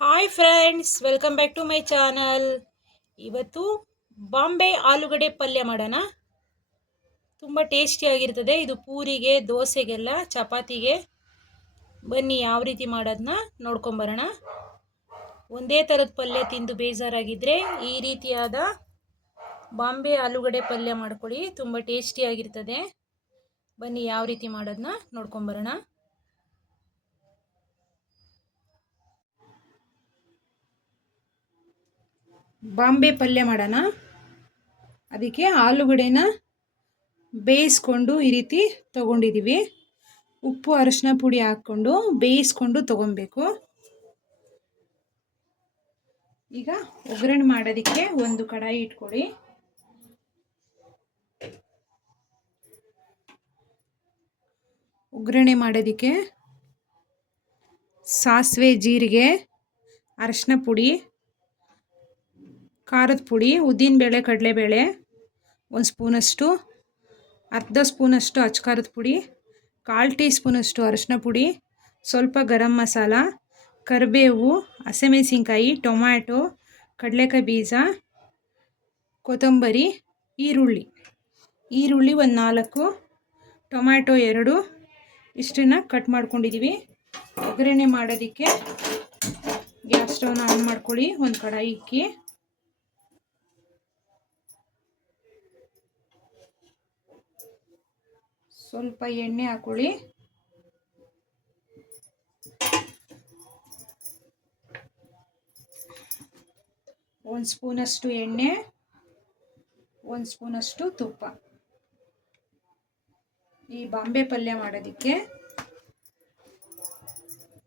Hi friends welcome back to my channel ಇವತ್ತು ಬಾಂಬೆ ಆಲೂಗಡ್ಡೆ ಪಲ್ಯ ಮಾಡೋಣ. ತುಂಬ ಟೇಸ್ಟಿಯಾಗಿರ್ತದೆ ಇದು ಪೂರಿಗೆ, ದೋಸೆಗೆಲ್ಲ, ಚಪಾತಿಗೆ. ಬನ್ನಿ ಯಾವ ರೀತಿ ಮಾಡೋದನ್ನ ನೋಡ್ಕೊಂಬರೋಣ. ಒಂದೇ ಥರದ ಪಲ್ಯ ತಿಂದು ಬೇಜಾರಾಗಿದ್ದರೆ ಈ ರೀತಿಯಾದ ಬಾಂಬೆ ಆಲೂಗಡ್ಡೆ ಪಲ್ಯ ಮಾಡ್ಕೊಳ್ಳಿ. ತುಂಬ ಟೇಸ್ಟಿಯಾಗಿರ್ತದೆ ಬನ್ನಿ ಯಾವ ರೀತಿ ಮಾಡೋದನ್ನ ನೋಡ್ಕೊಂಬರೋಣ. ಬಾಂಬೆ ಪಲ್ಯ ಮಾಡೋಣ. ಅದಕ್ಕೆ ಆಲೂಗಡ್ಡೆನ ಬೇಯಿಸ್ಕೊಂಡು ಈ ರೀತಿ ತೊಗೊಂಡಿದ್ದೀವಿ. ಉಪ್ಪು, ಅರಶಿನ ಪುಡಿ ಹಾಕ್ಕೊಂಡು ಬೇಯಿಸ್ಕೊಂಡು ತೊಗೊಬೇಕು ಈಗ ಒಗ್ಗರಣೆ ಮಾಡೋದಕ್ಕೆ ಒಂದು ಕಡಾಯಿ ಇಟ್ಕೊಳ್ಳಿ. ಒಗ್ಗರಣೆ ಮಾಡೋದಕ್ಕೆ ಸಾಸಿವೆ, ಜೀರಿಗೆ, ಅರಶಿನ ಪುಡಿ ಖಾರದ ಪುಡಿ ಉದ್ದಿನಬೇಳೆ ಕಡಲೆಬೇಳೆ ಒಂದು ಸ್ಪೂನಷ್ಟು, ಅರ್ಧ ಸ್ಪೂನಷ್ಟು ಅಚ್ಕಾರದ ಪುಡಿ, ಕಾಲು ಟೀ ಸ್ಪೂನಷ್ಟು ಅರಶಿನ ಪುಡಿ, ಸ್ವಲ್ಪ ಗರಂ ಮಸಾಲ, ಕರಿಬೇವು, ಹಸಿಮೆಣಸಿನ್ಕಾಯಿ, ಟೊಮ್ಯಾಟೊ, ಕಡಲೆಕಾಯಿ ಬೀಜ, ಕೊತ್ತಂಬರಿ, ಈರುಳ್ಳಿ. ಈರುಳ್ಳಿ ಒಂದು ನಾಲ್ಕು, ಟೊಮ್ಯಾಟೊ ಎರಡು. ಇಷ್ಟನ್ನು ಕಟ್ ಮಾಡ್ಕೊಂಡಿದ್ದೀವಿ ಒಗ್ಗರಣೆ ಮಾಡೋದಕ್ಕೆ ಗ್ಯಾಸ್ ಸ್ಟವ್ನ ಆನ್ ಮಾಡ್ಕೊಳ್ಳಿ, ಒಂದು ಕಡಾಯಿ ಇಕ್ಕಿ. ಸ್ವಲ್ಪ ಎಣ್ಣೆ ಹಾಕೊಳ್ಳಿ. ಒಂದು ಸ್ಪೂನಷ್ಟು ಎಣ್ಣೆ, ಒಂದು ಸ್ಪೂನಷ್ಟು ತುಪ್ಪ. ಈ ಬಾಂಬೆ ಪಲ್ಯ ಮಾಡೋದಕ್ಕೆ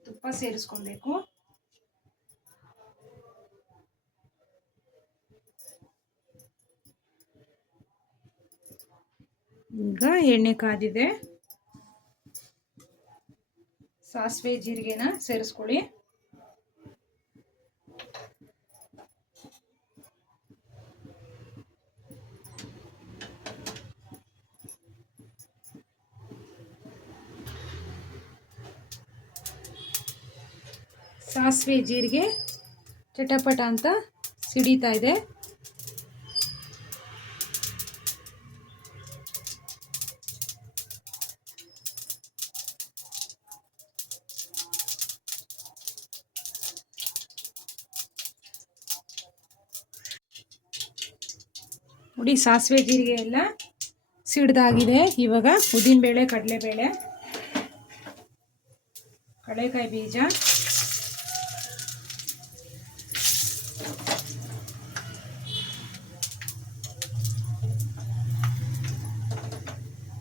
ತುಪ್ಪ ಸೇರಿಸ್ಕೊಬೇಕು. ಈಗ ಎಣ್ಣೆ ಕಾದಿದೆ. ಸಾಸಿವೆ ಜೀರಿಗೆನ ಸೇರಿಸ್ಕೊಳ್ಳಿ. ಸಾಸಿವೆ ಜೀರಿಗೆ ಚಟಪಟ ಅಂತ ಸಿಡಿತಾ ಇದೆ. ನೋಡಿ ಸಾಸಿವೆ ಜೀರಿಗೆ ಎಲ್ಲ ಸಿಡ್ದಾಗಿದೆ. ಇವಾಗ ಉದ್ದಿನಬೇಳೆ ಕಡಲೆಬೇಳೆ ಕಡಲೆಕಾಯಿ ಬೀಜ.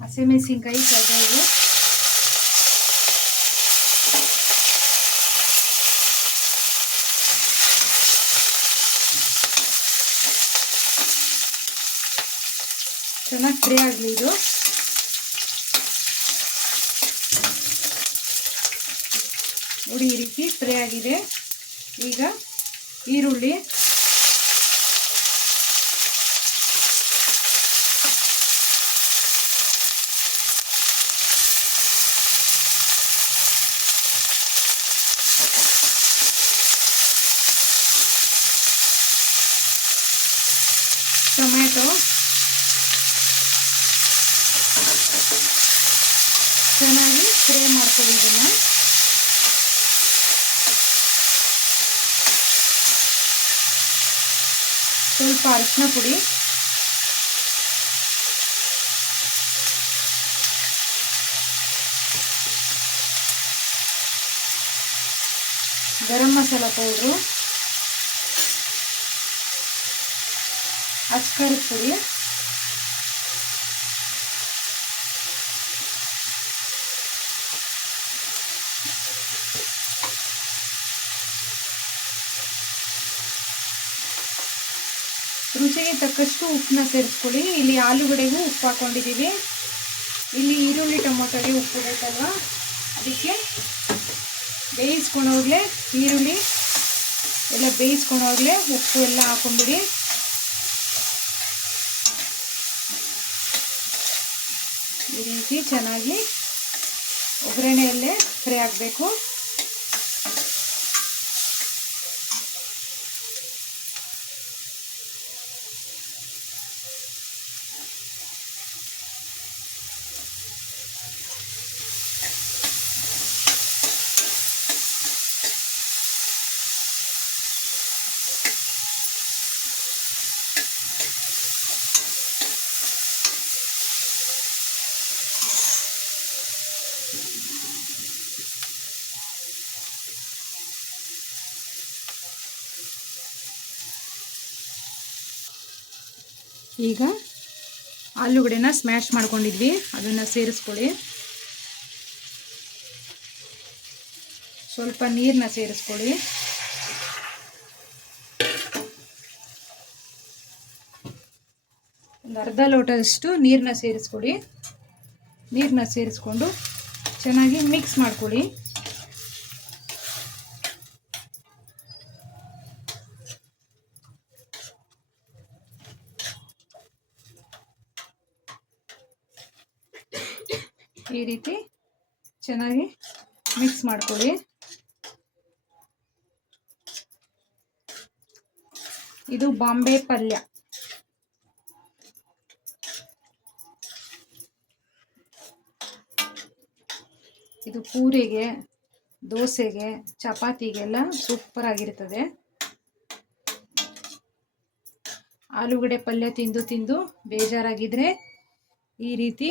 ಹಸಿಮೆಣಸಿನ್ಕಾಯಿ ಕರಿಬೇವು. ಚೆನ್ನಾಗಿ ಫ್ರೈ ಆಗಲಿ ಇದು. ನೋಡಿ ರೀತಿ ಫ್ರೈ ಆಗಿದೆ. ಈಗ ಈರುಳ್ಳಿ ಟೊಮ್ಯಾಟೊ ಚೆನ್ನಾಗಿ ಫ್ರೈ ಮಾಡ್ಕೊಳ್ಳಿ ಇದನ್ನು ಸ್ವಲ್ಪ ಅರಿಶಿನ ಪುಡಿ. ಗರಂ ಮಸಾಲ ಪೌಡ್ರು. ಅಚ್ಕಾರದ ಪುಡಿ. ರುಚಿಗೆ ತಕ್ಕಷ್ಟು ಉಪ್ಪನ್ನ ಸೇರಿಸ್ಕೊಳ್ಳಿ. ಇಲ್ಲಿ ಆಲೂಗಡೆಗೂ ಉಪ್ಪು ಹಾಕ್ಕೊಂಡಿದ್ದೀವಿ. ಇಲ್ಲಿ ಈರುಳ್ಳಿ ಟೊಮೊಟೊಗೆ ಉಪ್ಪು ಬೇಕಲ್ವ ಅದಕ್ಕೆ ಬೇಯಿಸ್ಕೊಂಡೋಗ್ಲೆ ಈರುಳ್ಳಿ, ಎಲ್ಲ ಬೇಯಿಸ್ಕೊಂಡೋಗ್ಲೆ ಉಪ್ಪು ಎಲ್ಲ ಹಾಕೊಂಡ್ಬಿಡಿ. ಈ ರೀತಿ ಚೆನ್ನಾಗಿ ಒಗ್ಗರಣೆಯಲ್ಲೇ ಫ್ರೈ ಆಗಬೇಕು. ಈಗ ಆಲೂಗಡ್ಡೆನ ಸ್ಮ್ಯಾಶ್ ಮಾಡ್ಕೊಂಡಿದ್ವಿ. ಅದನ್ನು ಸೇರಿಸ್ಕೊಳ್ಳಿ. ಸ್ವಲ್ಪ ನೀರನ್ನ ಸೇರಿಸ್ಕೊಳ್ಳಿ. ಒಂದು ಅರ್ಧ ಲೋಟದಷ್ಟು ನೀರನ್ನ ಸೇರಿಸ್ಕೊಳ್ಳಿ. ನೀರನ್ನ ಸೇರಿಸ್ಕೊಂಡು ಚೆನ್ನಾಗಿ ಮಿಕ್ಸ್ ಮಾಡ್ಕೊಳ್ಳಿ. ಈ ರೀತಿ ಚೆನ್ನಾಗಿ ಮಿಕ್ಸ್ ಮಾಡ್ಕೊಳ್ಳಿ. ಇದು ಬಾಂಬೆ ಪಲ್ಯ. ಇದು ಪೂರಿಗೆ, ದೋಸೆಗೆ, ಚಪಾತಿಗೆಲ್ಲ ಸೂಪರ್ ಆಗಿರ್ತದೆ. ಆಲೂಗಡ್ಡೆ ಪಲ್ಯ ತಿಂದು ತಿಂದು ಬೇಜಾರಾಗಿದ್ರೆ ಈ ರೀತಿ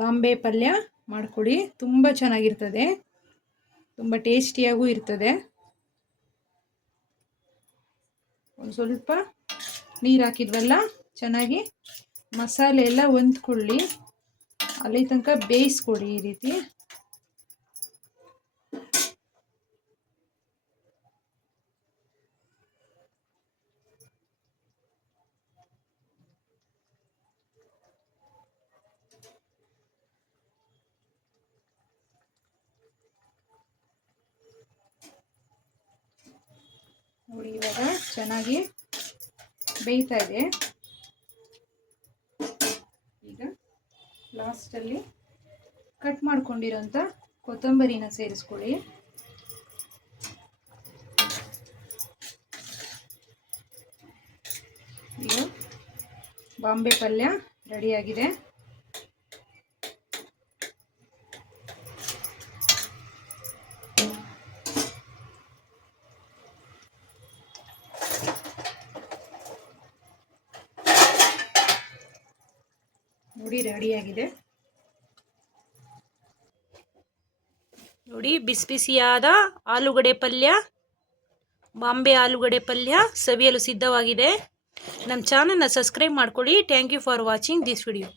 ಬಾಂಬೆ ಪಲ್ಯ ಮಾಡಿಕೊಡಿ. ತುಂಬ ಚೆನ್ನಾಗಿರ್ತದೆ. ತುಂಬ ಟೇಸ್ಟಿಯಾಗೂ ಇರ್ತದೆ. ಒಂದು ಸ್ವಲ್ಪ ನೀರು ಹಾಕಿದ್ವಲ್ಲ, ಚೆನ್ನಾಗಿ ಮಸಾಲೆ ಎಲ್ಲ ಹೊಂದ್ಕೊಳ್ಳಿ. ಅಲ್ಲಿ ತನಕ ಬೇಯಿಸ್ಕೊಡಿ ಈ ರೀತಿ. ನೋಡಿ, ಇವಾಗ ಚೆನ್ನಾಗಿ ಬೇಯ್ತಾ ಇದೆ. ಈಗ ಲಾಸ್ಟಲ್ಲಿ ಕಟ್ ಮಾಡ್ಕೊಂಡಿರೋಂಥ ಕೊತ್ತಂಬರಿನ ಸೇರಿಸ್ಕೊಳ್ಳಿ. ಈಗ ಬಾಂಬೆ ಪಲ್ಯ ರೆಡಿಯಾಗಿದೆ ನೋಡಿ ರೆಡಿಯಾಗಿದೆ. ನೋಡಿ ಬಿಸಿ ಬಿಸಿಯಾದ ಆಲೂಗಡೆ ಪಲ್ಯ, ಬಾಂಬೆ ಆಲೂಗಡೆ ಪಲ್ಯ ಸವಿಯಲು ಸಿದ್ಧವಾಗಿದೆ. ನಮ್ಮ ಚಾನಲ್ನ ಸಬ್ಸ್ಕ್ರೈಬ್ ಮಾಡ್ಕೊಳ್ಳಿ. Thank you for watching this video